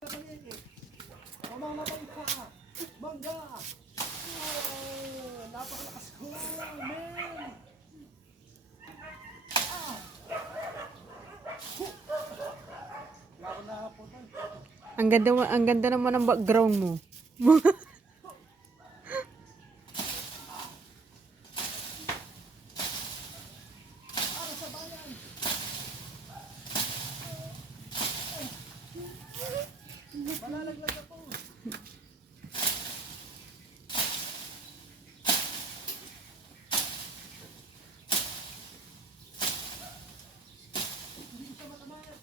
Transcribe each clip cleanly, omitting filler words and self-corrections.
Mamamatay ka! Mangga! Oh, napakalakas ko, man! Wala ko nakapunta. Ang ganda naman ng background mo. Para sa bayan! Malalaglag ako! Hindi ko siya matamaan.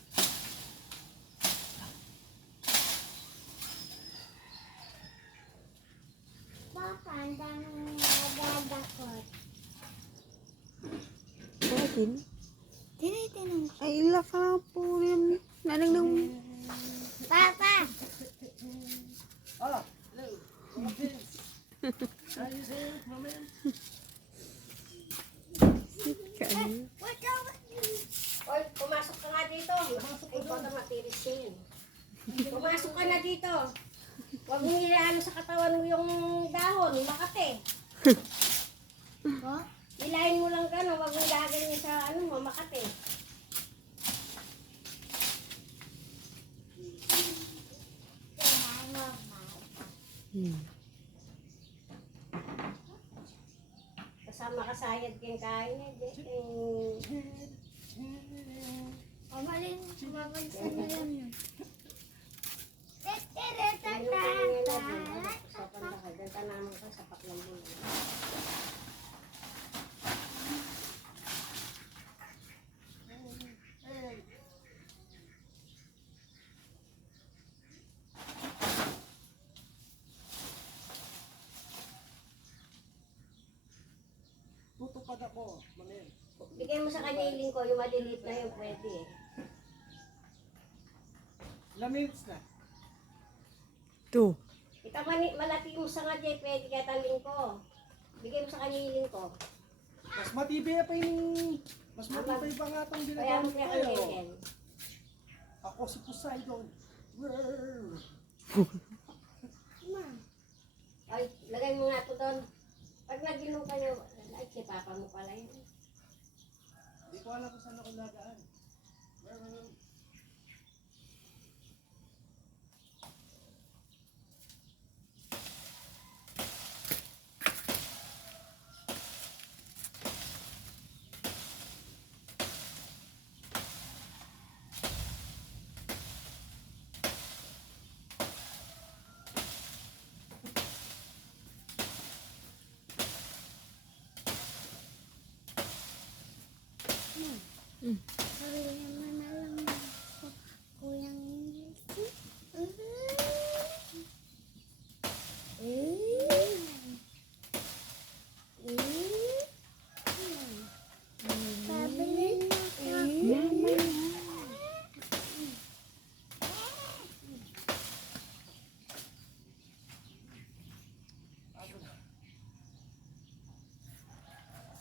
Papa, ang daming nagdadakot. Bakit? Tinitinong. Ay, ila ka po rin. Nanang nang... Papa! Ah! Hello! Mga pins! How you doing, my man? What's over? Oy, pumasok ka nga dito. Ay, ikaw na matiris yun. Pumasok ka na dito. Huwag mo nilaano sa katawan mo yung dahon, makate. Ko? Nilahin mo lang gano'n, huwag mo ilagay niya sa ano mo, makate. Kasama ka sayad kayong kain eh. Pamalin, mabagsan na lang yun. Danta naman ka sa paklang bulan. Tutupad ako, manin. Bigay mo sa kanya yung lingko, yung maliliit na yung pwede eh. Ilang minutes na? 2. Ikaw malaki mo sa nga dyan, pwede kaya taling ko. Bigay mo sa kanya yung lingko. Mas matibay pa yung... Mas matibay pa nga itong Kaya mo binagamit kaya kayo. kanya. Ako si Poseidon. Brrr. Ay, lagay mo nga ito doon. Pag naginom kayo, ay, si Papa mo pala yun. Hindi ko alam kung saan ako nagaan. Brrr. Sabi naman na lang ako, kuyang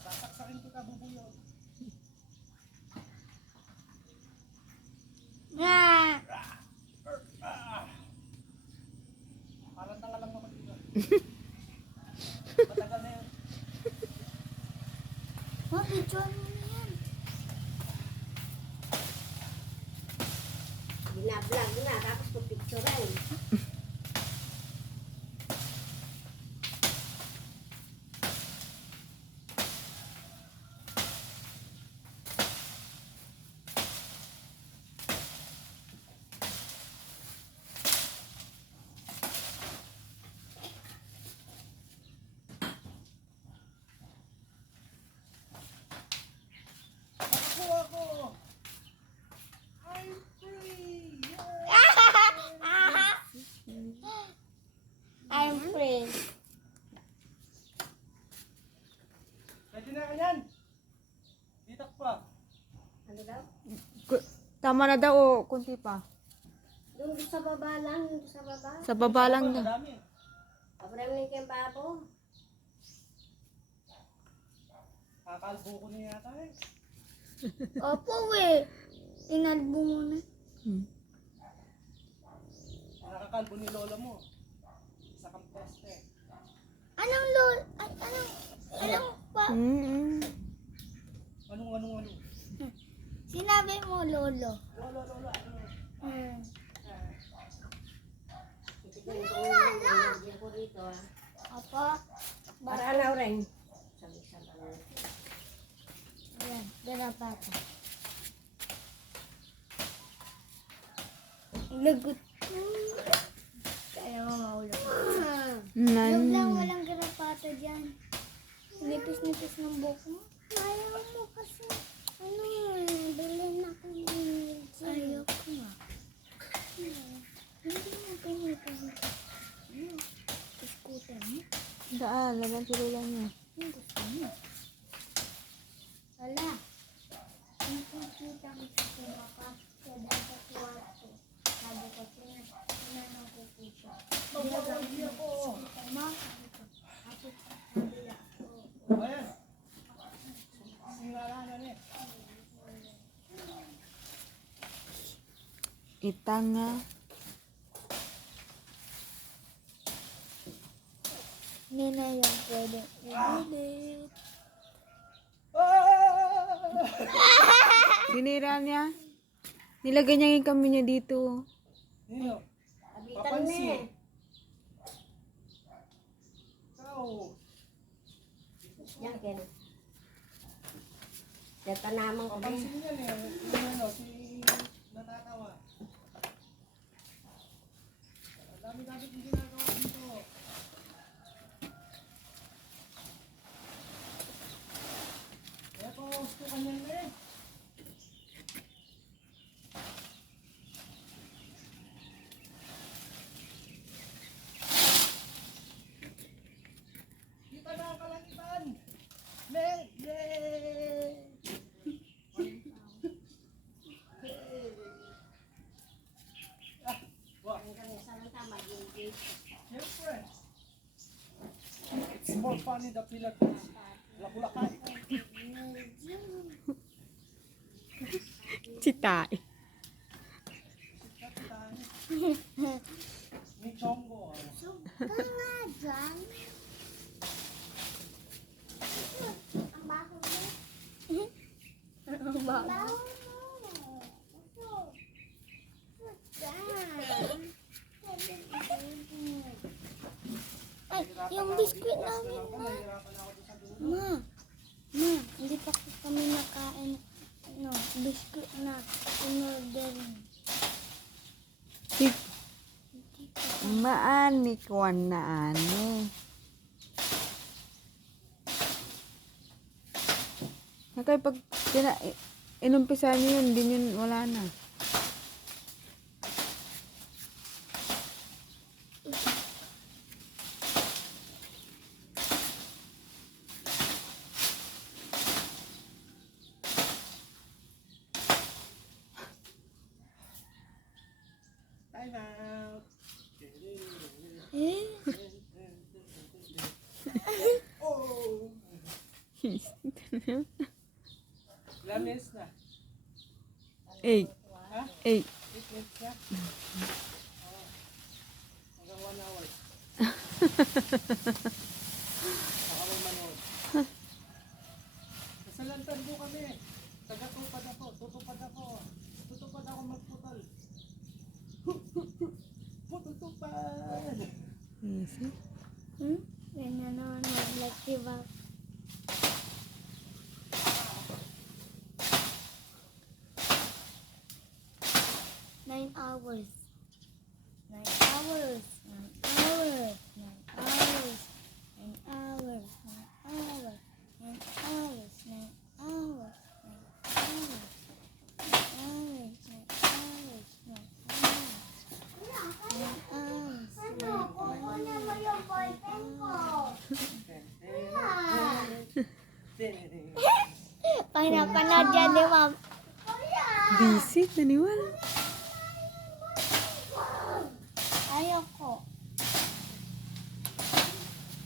Sasaksakin kita, bubuyog. Parang tanga lang naman dito. Matagal na yun. Picture mo na yan. Binablog na, tapos pagpicturean. Ako! I'm free! I'm free. Pwede na kanyan! Ditak pa. Ano daw? Tama na daw o kunti pa. Doon sa baba lang, doon sa baba. Sa baba lang daw. Madami. Abram lang kayong babo. Kakalbo ko na yata eh. Opo eh. Inalbo mo na. Hmm. kakalbo ni lola mo. Isa kang peste. Anong lol? Ay, anong pa? Mm-mm. Anong? Sinabi mo lolo. Lola, ano? Hmm. Titignan ko yung nilagyan ko rito ah. Opo. Para alaw rin. Sabi. Ayan, garapata. Lagot. Kaya mo maulog. Yung lang walang garapata dyan. Nipis-nipis ng buhok mo. Ayaw mo kasi. Ano bilhin ako ng milk. Ayaw ko nga. Hindi mo pinipin. Ano? Scooter mo? Daan, laban sa lola niya. Yung gusto mo. Wala. Yung kita ko sa kumaka, sa dapat kwarto. Sabi ko, tinanong ko po siya. Hindi ako. Ma, sabi ko. Ako, sabi ako. Ayan. Singala na niya. Itanga. Hindi na yung pwede. Ulit. Sinira niya. Nilagay niya yung kami niya dito. Nino, Abitan na papansin. eh. Ikaw. Yan, Ken. Data naman ko din. Papansin yan eh. Yung ano, si natatawa. Ang dami-dami yung ginagawa dito. Eto, gusto ka niyan eh. Kita na ang kalangitan. Mel! Yay! Ah, wah, Hanggang sa lang tama, engage. siyempre. It's more fun in the Philippines. Lapu-lakay. Si Tai. Ni Chongo. Suka nga dyan. Ang baho mo. Ang baho mo. Ay, yung biskuit namin na. Ma, hindi pa kami nakain. No, biskuit na in-orderin. Si Maani kuwan na ani. Nakay pag inumpisa niyo yun, din yun wala na. Time out. Eh? Oh! Lamis na. 8. Ha? 8. 8 minutes na? Oo. Hanggang 1 hour. Baka may manood. Nasa Lantarbo kami. Tagatupad ako. Tutupad ako. Tutupad ako magputol. Pututupad! Easy. Ganyan naman mag-like, diba? Nine hours. 9 hours. 9 hours. 9 hours. 9 hours. 9 hours. 9 hours. 9 hours. 9 hours. 9 hours. 9 hours. 9 hours. 9 hours. Kukunin mo yung boyfriend ko. Pag napanood yan, di ba? Busy, naniwala. Ayoko.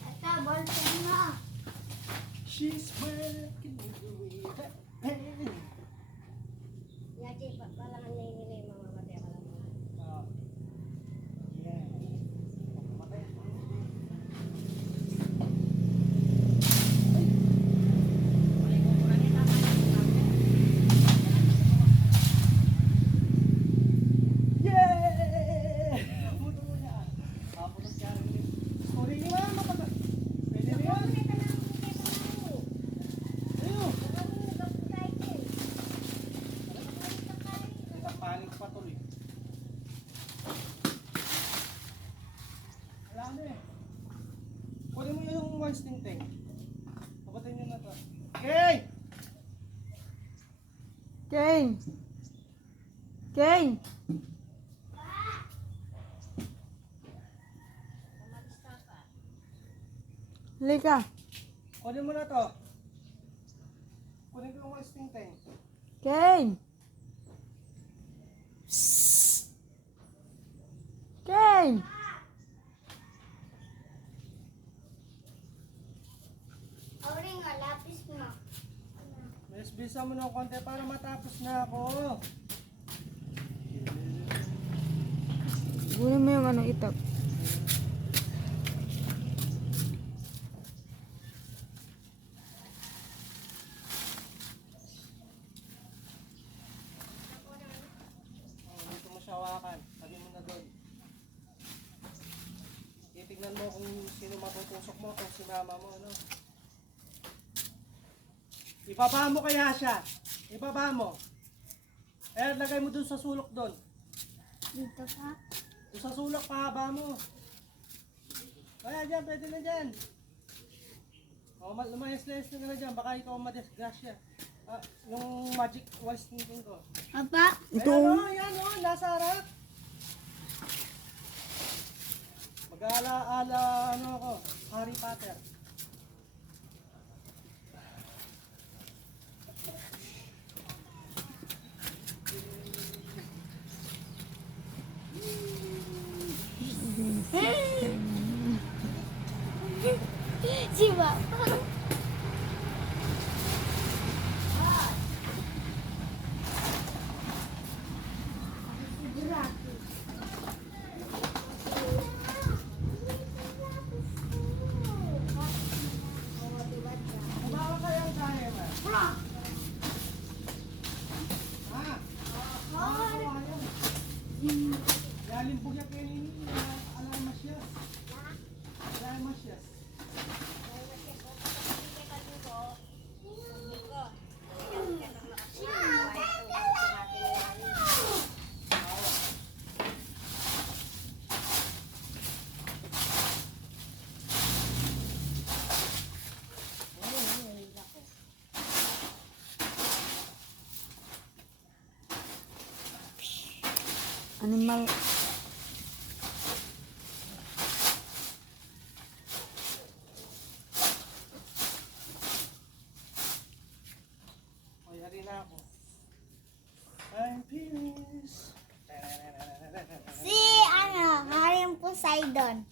Ito, boyfriend mo. She's working with her pen. Yaki, palang ang nililay mga mati. Ah. Yeah. Wise Tingting. Kapatid nyo na to. Okay! Kane! Kane! Halika. Kunin mo na to. Kunin ko yung Wise Tingting. Kane! Kane! Ori nga, lapis mo. Bisa mo ng konti para matapos na ako. Kunin mo yung ano, itak. Dito mo siya hawakan. Sabi mo na doon. Titignan mo kung sino matutusok mo, kung si mama mo, ano. Ibaba mo kaya siya. Ibaba mo. Eh, lagay mo dun sa sulok doon. Dito pa. Doon sa sulok, pahaba mo. Kaya dyan, pwede na dyan. O, lumayas-layas na dyan. Baka ikaw madisgrasya. Ah, yung magic wise thinking ko. Papa, Ito. Ayan o, nasa harap. Mag-ala-ala, ano ako, Harry Potter. si Papa. Kumawa kayo ang kaya ba? Ha? Yalimpog yan kayo nini. Alam masyas. Alam masyas. Animal. O, yari na ako. I'm finished. Si, Haring Poseidon.